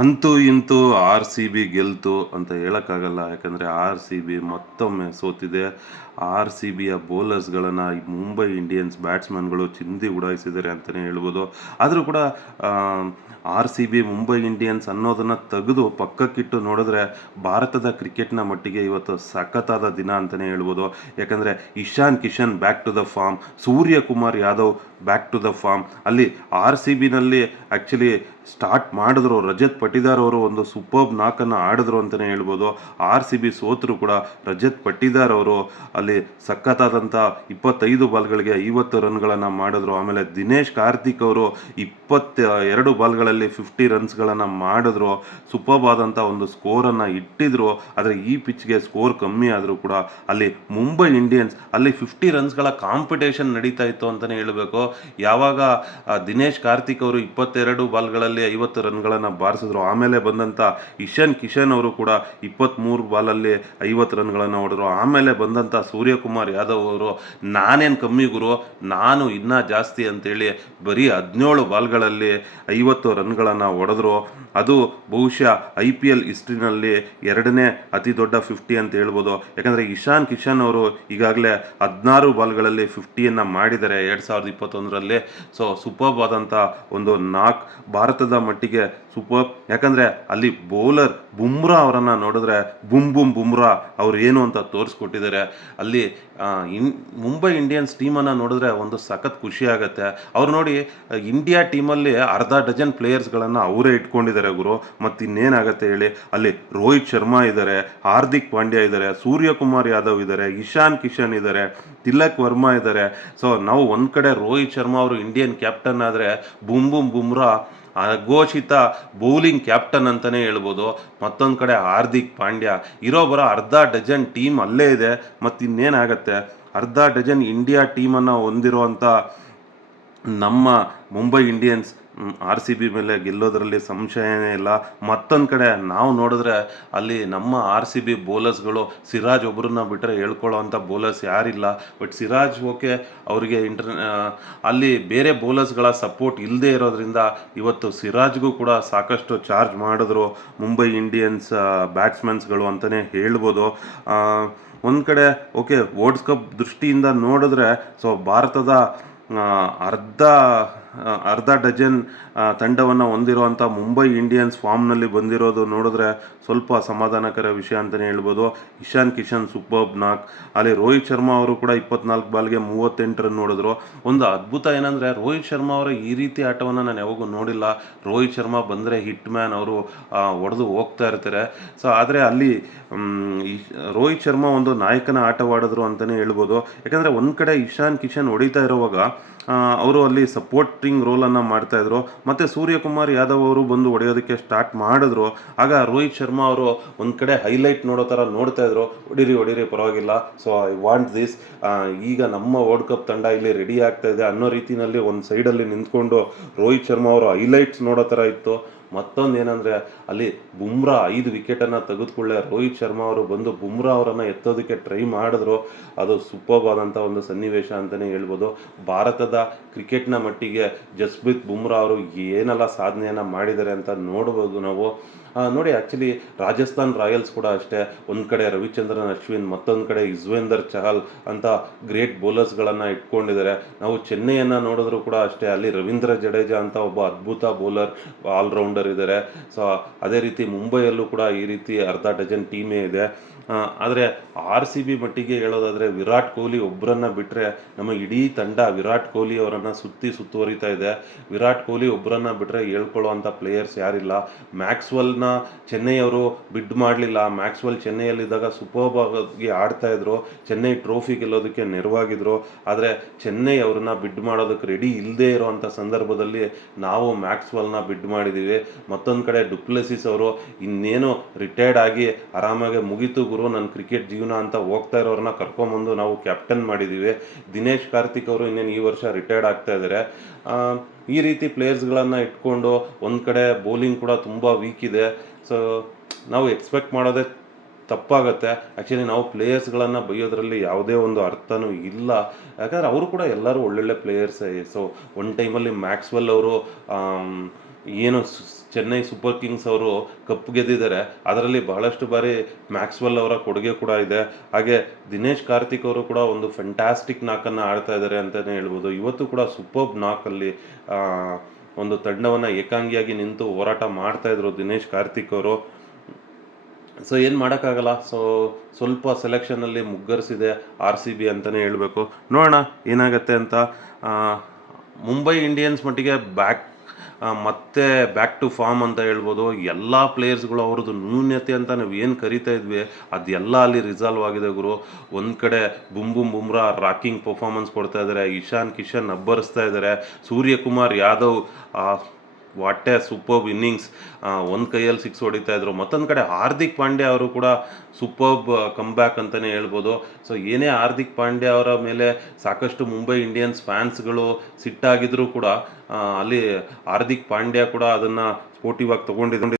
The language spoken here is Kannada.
ಅಂತೂ ಇಂತೂ ಆರ್ ಸಿ ಬಿ ಗೆಲ್ತು ಅಂತ ಹೇಳೋಕ್ಕಾಗಲ್ಲ. ಯಾಕಂದರೆ ಆರ್ ಸಿ ಬಿ ಮತ್ತೊಮ್ಮೆ ಸೋತಿದೆ. ಆರ್ ಸಿ ಬಿಯ ಬೌಲರ್ಸ್ಗಳನ್ನು ಮುಂಬೈ ಇಂಡಿಯನ್ಸ್ ಬ್ಯಾಟ್ಸ್ಮನ್ಗಳು ಚಿಂದಿ ಉಡಾಯಿಸಿದ್ದಾರೆ ಅಂತಲೇ ಹೇಳ್ಬೋದು. ಆದರೂ ಕೂಡ R C B Mumbai Indians ಅನ್ನೋದನ್ನು ತೆಗೆದು ಪಕ್ಕಕ್ಕಿಟ್ಟು ನೋಡಿದ್ರೆ ಭಾರತದ ಕ್ರಿಕೆಟ್ನ ಮಟ್ಟಿಗೆ ಇವತ್ತು ಸಖತ್ತಾದ ದಿನ ಅಂತಲೇ ಹೇಳ್ಬೋದು. ಯಾಕಂದರೆ Ishan Kishan back to the form, Suryakumar Yadav back to the form. ಅಲ್ಲಿ ಆರ್ ಸಿ ಬಿನಲ್ಲಿ ಆ್ಯಕ್ಚುಲಿ ಸ್ಟಾರ್ಟ್ ಮಾಡಿದ್ರು, ರಜತ್ ಪಟಿದಾರ್ ಅವರು ಒಂದು ಸೂಪರ್ಬ್ ನಾಕನ್ನು ಆಡಿದ್ರು ಅಂತಲೇ ಹೇಳ್ಬೋದು. ಆರ್ ಸಿ ಬಿ ಸೋತರು ಕೂಡ ರಜತ್ ಪಟಿದಾರ್ ಅವರು ಅಲ್ಲಿ ಸಖತ್ತಾದಂಥ 25 ಬಾಲ್ಗಳಿಗೆ 50 ರನ್ಗಳನ್ನು ಮಾಡಿದ್ರು. ಆಮೇಲೆ ದಿನೇಶ್ ಕಾರ್ತಿಕ್ ಅವರು 22 ಬಾಲ್ಗಳಲ್ಲಿ 50 ರನ್ಸ್ಗಳನ್ನು ಮಾಡಿದ್ರು. ಸೂಪರ್ಬ್ ಆದಂಥ ಒಂದು ಸ್ಕೋರನ್ನು ಇಟ್ಟಿದ್ರು. ಆದರೆ ಈ ಪಿಚ್ಗೆ ಸ್ಕೋರ್ ಕಮ್ಮಿ ಆದರೂ ಕೂಡ ಅಲ್ಲಿ ಮುಂಬೈ ಇಂಡಿಯನ್ಸ್ ಅಲ್ಲಿ 50 ರನ್ಸ್ಗಳ ಕಾಂಪಿಟೇಷನ್ ನಡೀತಾ ಇತ್ತು ಅಂತಲೇ ಹೇಳಬೇಕು. ಯಾವಾಗ ದಿನೇಶ್ ಕಾರ್ತಿಕ್ ಅವರು 22 ಬಾಲ್ಗಳಲ್ಲಿ 50 ರನ್ಗಳನ್ನು ಬಾರಿಸಿದ್ರು, ಆಮೇಲೆ ಬಂದಂಥ ಇಶಾನ್ ಕಿಶನ್ ಅವರು ಕೂಡ 23 ಬಾಲಲ್ಲಿ 50 ರನ್ಗಳನ್ನು ಹೊಡೆದ್ರು. ಆಮೇಲೆ ಬಂದಂಥ ಸೂರ್ಯಕುಮಾರ್ ಯಾದವ್ ಅವರು ನಾನೇನು ಕಮ್ಮಿ ಗುರು, ನಾನು ಇನ್ನೂ ಜಾಸ್ತಿ ಅಂತೇಳಿ ಬರೀ 17 ಬಾಲ್ಗಳಲ್ಲಿ 50 ರನ್ಗಳನ್ನು ಹೊಡೆದ್ರು. ಅದು ಬಹುಶಃ ಐ ಪಿ ಎಲ್ ಹಿಸ್ಟ್ರಿನಲ್ಲಿ 2ನೇ ಅತಿ ದೊಡ್ಡ 50 ಅಂತ ಹೇಳ್ಬೋದು. ಯಾಕಂದರೆ ಇಶಾನ್ ಕಿಶನ್ ಅವರು ಈಗಾಗಲೇ 16 ಬಾಲ್ಗಳಲ್ಲಿ 50ಯನ್ನು ಮಾಡಿದ್ದಾರೆ 2021ರಲ್ಲಿ. ಸೊ ಸೂಪರ್ಬ್ ಆದಂಥ ಒಂದು ನಾಕ್, ಭಾರತದ ಮಟ್ಟಿಗೆ ಸೂಪರ್. ಯಾಕಂದರೆ ಅಲ್ಲಿ ಬೌಲರ್ ಬುಮ್ರಾ ಅವರನ್ನು ನೋಡಿದ್ರೆ ಬುಮ್ರಾ ಅವ್ರು ಏನು ಅಂತ ತೋರಿಸ್ಕೊಟ್ಟಿದ್ದಾರೆ. ಅಲ್ಲಿ ಮುಂಬೈ ಇಂಡಿಯನ್ಸ್ ಟೀಮನ್ನು ನೋಡಿದ್ರೆ ಒಂದು ಸಖತ್ ಖುಷಿ ಆಗುತ್ತೆ. ಅವ್ರು ನೋಡಿ, ಇಂಡಿಯಾ ಟೀಮಲ್ಲಿ ಅರ್ಧ ಡಜನ್ ಪ್ಲೇಯರ್ಸ್ಗಳನ್ನು ಅವರೇ ಇಟ್ಕೊಂಡಿದ್ದಾರೆ ಗುರು. ಮತ್ತು ಇನ್ನೇನಾಗತ್ತೆ ಹೇಳಿ, ಅಲ್ಲಿ ರೋಹಿತ್ ಶರ್ಮಾ ಇದ್ದಾರೆ, ಹಾರ್ದಿಕ್ ಪಾಂಡ್ಯ ಇದ್ದಾರೆ, ಸೂರ್ಯಕುಮಾರ್ ಯಾದವ್ ಇದ್ದಾರೆ, ಇಶಾನ್ ಕಿಶನ್ ಇದ್ದಾರೆ, ತಿಲಕ್ ವರ್ಮಾ ಇದ್ದಾರೆ. ಸೊ ನಾವು ಒಂದು ಕಡೆ ರೋಹಿತ್ ಶರ್ಮಾ ಅವರು ಇಂಡಿಯನ್ ಕ್ಯಾಪ್ಟನ್ ಆದರೆ ಬುಮ್ರಾ ಅಘೋಷಿತ ಬೌಲಿಂಗ್ ಕ್ಯಾಪ್ಟನ್ ಅಂತಲೇ ಹೇಳ್ಬೋದು. ಮತ್ತೊಂದು ಕಡೆ ಹಾರ್ದಿಕ್ ಪಾಂಡ್ಯ ಇರೋ ಬರೋ ಅರ್ಧ ಡಜನ್ ಟೀಮ್ ಅಲ್ಲೇ ಇದೆ. ಮತ್ತು ಇನ್ನೇನಾಗತ್ತೆ, ಅರ್ಧ ಡಜನ್ ಇಂಡಿಯಾ ಟೀಮನ್ನು ಹೊಂದಿರುವಂಥ ನಮ್ಮ Mumbai Indians R C B ಮೇಲೆ ಗೆಲ್ಲೋದ್ರಲ್ಲಿ ಸಂಶಯನೇ ಇಲ್ಲ. ಮತ್ತೊಂದು ಕಡೆ ನಾವು ನೋಡಿದ್ರೆ ಅಲ್ಲಿ ನಮ್ಮ ಆರ್ ಸಿ ಬಿ ಬೌಲರ್ಸ್ಗಳು ಸಿರಾಜ್ ಒಬ್ಬರನ್ನ ಬಿಟ್ಟರೆ ಹೇಳ್ಕೊಳ್ಳೋ ಅಂಥ ಬೌಲರ್ಸ್ ಯಾರಿಲ್ಲ. ಬಟ್ ಸಿರಾಜ್ ಓಕೆ, ಅವರಿಗೆ ಅಲ್ಲಿ ಬೇರೆ ಬೌಲರ್ಸ್ಗಳ ಸಪೋರ್ಟ್ ಇಲ್ಲದೆ ಇರೋದ್ರಿಂದ ಇವತ್ತು ಸಿರಾಜ್ಗೂ ಕೂಡ ಸಾಕಷ್ಟು ಚಾರ್ಜ್ ಮಾಡಿದ್ರು ಮುಂಬೈ ಇಂಡಿಯನ್ಸ್ ಬ್ಯಾಟ್ಸ್ಮನ್ಸ್ಗಳು ಅಂತಲೇ ಹೇಳ್ಬೋದು. ಒಂದು ಕಡೆ ಓಕೆ, ವರ್ಲ್ಡ್ ಕಪ್ ದೃಷ್ಟಿಯಿಂದ ನೋಡಿದ್ರೆ ಸೊ ಭಾರತದ ಅರ್ಧ ಡಜನ್ ತಂಡವನ್ನು ಹೊಂದಿರುವಂಥ ಮುಂಬೈ ಇಂಡಿಯನ್ಸ್ ಫಾರ್ಮ್ನಲ್ಲಿ ಬಂದಿರೋದು ನೋಡಿದ್ರೆ ಸ್ವಲ್ಪ ಸಮಾಧಾನಕರ ವಿಷಯ ಅಂತಲೇ ಹೇಳ್ಬೋದು. ಇಶಾನ್ ಕಿಶನ್ ಸೂಪರ್ಬ್ ನಾಕ್, ಅಲ್ಲಿ ರೋಹಿತ್ ಶರ್ಮಾ ಅವರು ಕೂಡ 24 ಬಾಲ್ಗೆ 38 ರನ್ ನೋಡಿದ್ರು. ಒಂದು ಅದ್ಭುತ ಏನಂದರೆ ರೋಹಿತ್ ಶರ್ಮಾ ಅವರ ಈ ರೀತಿ ಆಟವನ್ನು ನಾನು ಯಾವಾಗೂ ನೋಡಿಲ್ಲ. ರೋಹಿತ್ ಶರ್ಮಾ ಬಂದರೆ ಹಿಟ್ ಮ್ಯಾನ್, ಅವರು ಹೊಡೆದು ಹೋಗ್ತಾ ಇರ್ತಾರೆ. ಸೊ ಆದರೆ ಅಲ್ಲಿ ರೋಹಿತ್ ಶರ್ಮಾ ಒಂದು ನಾಯಕನ ಆಟವಾಡಿದ್ರು ಅಂತಲೇ ಹೇಳ್ಬೋದು. ಯಾಕಂದರೆ ಒಂದು ಕಡೆ ಇಶಾನ್ ಕಿಶನ್ ಹೊಡಿತಾ ಇರುವಾಗ ಅವರು ಅಲ್ಲಿ ಸಪೋರ್ಟಿಂಗ್ ರೋಲನ್ನು ಮಾಡ್ತಾಯಿದ್ರು. ಮತ್ತು ಸೂರ್ಯಕುಮಾರ್ ಯಾದವ್ ಅವರು ಬಂದು ಹೊಡೆಯೋದಕ್ಕೆ ಸ್ಟಾರ್ಟ್ ಮಾಡಿದ್ರು. ಆಗ ರೋಹಿತ್ ಶರ್ಮಾ ಅವರು ಒಂದು ಕಡೆ ಹೈಲೈಟ್ ನೋಡೋ ಥರ ನೋಡ್ತಾಯಿದ್ರು, ಹೊಡಿರಿ ಪರವಾಗಿಲ್ಲ, ಸೊ ಐ ವಾಂಟ್ ದಿಸ್, ಈಗ ನಮ್ಮ ವರ್ಲ್ಡ್ ಕಪ್ ತಂಡ ಇಲ್ಲಿ ರೆಡಿ ಆಗ್ತಾ ಇದೆ ಅನ್ನೋ ರೀತಿಯಲ್ಲಿ ಒಂದು ಸೈಡಲ್ಲಿ ನಿಂತ್ಕೊಂಡು ರೋಹಿತ್ ಶರ್ಮಾ ಅವರು ಹೈಲೈಟ್ಸ್ ನೋಡೋ ಥರ ಇತ್ತು. ಮತ್ತೊಂದು ಏನಂದರೆ ಅಲ್ಲಿ ಬುಮ್ರಾ 5 ವಿಕೆಟನ್ನು ತೆಗೆದುಕೊಳ್ಳೆ ರೋಹಿತ್ ಶರ್ಮಾ ಅವರು ಬಂದು ಬುಮ್ರಾ ಅವರನ್ನು ಎತ್ತೋದಕ್ಕೆ ಟ್ರೈ ಮಾಡಿದ್ರು. ಅದು ಸೂಪರ್ಬ್ ಆದಂಥ ಒಂದು ಸನ್ನಿವೇಶ ಅಂತಲೇ ಹೇಳ್ಬೋದು. ಭಾರತದ ಕ್ರಿಕೆಟ್ನ ಮಟ್ಟಿಗೆ ಜಸ್ಪ್ರೀತ್ ಬುಮ್ರಾ ಅವರು ಏನೆಲ್ಲ ಸಾಧನೆಯನ್ನು ಮಾಡಿದ್ದಾರೆ ಅಂತ ನೋಡ್ಬೋದು ನಾವು. ನೋಡಿ, ಆ್ಯಕ್ಚುಲಿ ರಾಜಸ್ಥಾನ್ ರಾಯಲ್ಸ್ ಕೂಡ ಅಷ್ಟೇ, ಒಂದು ಕಡೆ ರವಿಚಂದ್ರನ್ ಅಶ್ವಿನ್, ಮತ್ತೊಂದು ಕಡೆ ಯುಜ್ವೇಂದರ್ ಚಹಲ್ ಅಂತ ಗ್ರೇಟ್ ಬೌಲರ್ಸ್ಗಳನ್ನು ಇಟ್ಕೊಂಡಿದ್ದಾರೆ. ನಾವು ಚೆನ್ನೈಯನ್ನು ನೋಡಿದ್ರು ಕೂಡ ಅಷ್ಟೇ, ಅಲ್ಲಿ ರವೀಂದ್ರ ಜಡೇಜಾ ಅಂತ ಒಬ್ಬ ಅದ್ಭುತ ಬೌಲರ್ ಆಲ್ರೌಂಡರ್ ಇದ್ದಾರೆ. ಸೊ ಅದೇ ರೀತಿ ಮುಂಬೈಯಲ್ಲೂ ಕೂಡ ಈ ರೀತಿ ಅರ್ಧ ಡಜನ್ ಟೀಮೇ ಇದೆ. ಆದರೆ ಆರ್ ಸಿ ಬಿ ಮಟ್ಟಿಗೆ ಹೇಳೋದಾದರೆ ವಿರಾಟ್ ಕೊಹ್ಲಿ ಒಬ್ಬರನ್ನು ಬಿಟ್ಟರೆ ನಮ್ಮ ಇಡೀ ತಂಡ ವಿರಾಟ್ ಕೊಹ್ಲಿ ಅವರನ್ನು ಸುತ್ತುವರಿತಾ ಇದೆ. ವಿರಾಟ್ ಕೊಹ್ಲಿ ಒಬ್ಬರನ್ನು ಬಿಟ್ಟರೆ ಹೇಳ್ಕೊಳ್ಳೋ ಅಂಥ ಪ್ಲೇಯರ್ಸ್ ಯಾರಿಲ್ಲ. ಮ್ಯಾಕ್ಸ್ವೆಲ್ನ ಚೆನ್ನೈಯವರು ಬಿಡ್ ಮಾಡಲಿಲ್ಲ. ಮ್ಯಾಕ್ಸ್ವೆಲ್ ಚೆನ್ನೈಯಲ್ಲಿದ್ದಾಗ ಸೂಪರ್ಬ್ ಆಗಿ ಆಡ್ತಾಯಿದ್ರು, ಚೆನ್ನೈ ಟ್ರೋಫಿ ಗೆಲ್ಲೋದಕ್ಕೆ ನೆರವಾಗಿದ್ರು. ಆದರೆ ಚೆನ್ನೈ ಅವ್ರನ್ನ ಬಿಡ್ ಮಾಡೋದಕ್ಕೆ ರೆಡಿ ಇಲ್ಲದೇ ಇರೋವಂಥ ಸಂದರ್ಭದಲ್ಲಿ ನಾವು ಮ್ಯಾಕ್ಸ್ವೆಲ್ನ ಬಿಡ್ ಮಾಡಿದ್ದೀವಿ. ಮತ್ತೊಂದು ಕಡೆ ಡುಪ್ಲೆಸಿಸ್ ಅವರು ಇನ್ನೇನು ರಿಟೈರ್ಡ್ ಆಗಿ ಆರಾಮಾಗಿ ಮುಗೀತು ಗುರು ನನ್ನ ಕ್ರಿಕೆಟ್ ಜೀವನ ಅಂತ ಹೋಗ್ತಾ ಇರೋರನ್ನ ಕರ್ಕೊಂಬಂದು ನಾವು ಕ್ಯಾಪ್ಟನ್ ಮಾಡಿದ್ದೀವಿ. ದಿನೇಶ್ ಕಾರ್ತಿಕ್ ಅವರು ಇನ್ನೇನು ಈ ವರ್ಷ ರಿಟೈರ್ಡ್ ಆಗ್ತಾ ಇದ್ದಾರೆ. ಈ ರೀತಿ ಪ್ಲೇಯರ್ಸ್ಗಳನ್ನು ಇಟ್ಕೊಂಡು ಒಂದು ಕಡೆ ಬೌಲಿಂಗ್ ಕೂಡ ತುಂಬ ವೀಕ್ ಇದೆ. ಸೊ ನಾವು ಎಕ್ಸ್ಪೆಕ್ಟ್ ಮಾಡೋದೇ ತಪ್ಪಾಗುತ್ತೆ. ಆ್ಯಕ್ಚುಲಿ ನಾವು ಪ್ಲೇಯರ್ಸ್ಗಳನ್ನು ಬೈಯೋದ್ರಲ್ಲಿ ಯಾವುದೇ ಒಂದು ಅರ್ಥನೂ ಇಲ್ಲ. ಯಾಕಂದರೆ ಅವರು ಕೂಡ ಎಲ್ಲರೂ ಒಳ್ಳೊಳ್ಳೆ ಪ್ಲೇಯರ್ಸೇ. ಸೊ ಒಂದು ಟೈಮಲ್ಲಿ ಮ್ಯಾಕ್ಸ್ವೆಲ್ ಅವರು ಏನು ಚೆನ್ನೈ ಸೂಪರ್ ಕಿಂಗ್ಸ್ ಅವರು ಕಪ್ ಗೆದ್ದಿದ್ದಾರೆ. ಅದರಲ್ಲಿ ಬಹಳಷ್ಟು ಬಾರಿ ಮ್ಯಾಕ್ಸ್ವೆಲ್ ಅವರ ಕೊಡುಗೆ ಕೂಡ ಇದೆ. ಹಾಗೆ ದಿನೇಶ್ ಕಾರ್ತಿಕ್ ಅವರು ಕೂಡ ಒಂದು ಫ್ಯಾಂಟಾಸ್ಟಿಕ್ ನಾಕನ್ನು ಆಡ್ತಾ ಇದ್ದಾರೆ ಅಂತಲೇ ಹೇಳ್ಬೋದು. ಇವತ್ತು ಕೂಡ ಸೂಪರ್ಬ್ ನಾಕಲ್ಲಿ ಒಂದು ತಂಡವನ್ನು ಏಕಾಂಗಿಯಾಗಿ ನಿಂತು ಹೋರಾಟ ಮಾಡ್ತಾ ಇದ್ರು ದಿನೇಶ್ ಕಾರ್ತಿಕ್ ಅವರು. ಸೊ ಏನು ಮಾಡೋಕ್ಕಾಗಲ್ಲ. ಸೊ ಸ್ವಲ್ಪ ಸೆಲೆಕ್ಷನಲ್ಲಿ ಮುಗ್ಗರಿಸಿದೆ RCB ಅಂತಲೇ ಹೇಳಬೇಕು. ನೋಡೋಣ ಏನಾಗುತ್ತೆ ಅಂತ. ಆ, ಮುಂಬೈ ಇಂಡಿಯನ್ಸ್ ಮಟ್ಟಿಗೆ ಮತ್ತೆ ಬ್ಯಾಕ್ ಟು ಫಾರ್ಮ್ ಅಂತ ಹೇಳ್ಬೋದು. ಎಲ್ಲ ಪ್ಲೇಯರ್ಸ್ಗಳು ಅವ್ರದ್ದು ನ್ಯೂನ್ಯತೆ ಅಂತ ನಾವು ಏನು ಕರಿತಾ ಇದ್ವಿ ಅದೆಲ್ಲ ಅಲ್ಲಿ ರಿಸಾಲ್ವ್ ಆಗಿದೆ ಗುರು. ಒಂದು ಕಡೆ ಬುಮ್ರಾ ರಾಕಿಂಗ್ ಪರ್ಫಾರ್ಮೆನ್ಸ್ ಕೊಡ್ತಾ ಇದ್ದಾರೆ, ಇಶಾನ್ ಕಿಶನ್ ಅಬ್ಬರಿಸ್ತಾ ಇದ್ದಾರೆ, Suryakumar Yadav what A superb innings, ಒಂದು ಕೈಯಲ್ಲಿ 6 ಹೊಡಿತಾ ಇದ್ರು. ಮತ್ತೊಂದು ಕಡೆ ಹಾರ್ದಿಕ್ ಪಾಂಡ್ಯ ಅವರು ಕೂಡ ಸೂಪರ್ಬ್ ಕಮ್ಬ್ಯಾಕ್ ಅಂತಲೇ ಹೇಳ್ಬೋದು. ಸೊ ಏನೇ ಹಾರ್ದಿಕ್ ಪಾಂಡ್ಯ ಅವರ ಮೇಲೆ ಸಾಕಷ್ಟು ಮುಂಬೈ ಇಂಡಿಯನ್ಸ್ ಫ್ಯಾನ್ಸ್ಗಳು ಸಿಟ್ಟಾಗಿದ್ರು ಕೂಡ ಅಲ್ಲಿ ಹಾರ್ದಿಕ್ ಪಾಂಡ್ಯ ಕೂಡ ಅದನ್ನು ಸ್ಪೋರ್ಟಿವ್ ಆಗಿ ತಗೊಂಡಿದ್ದು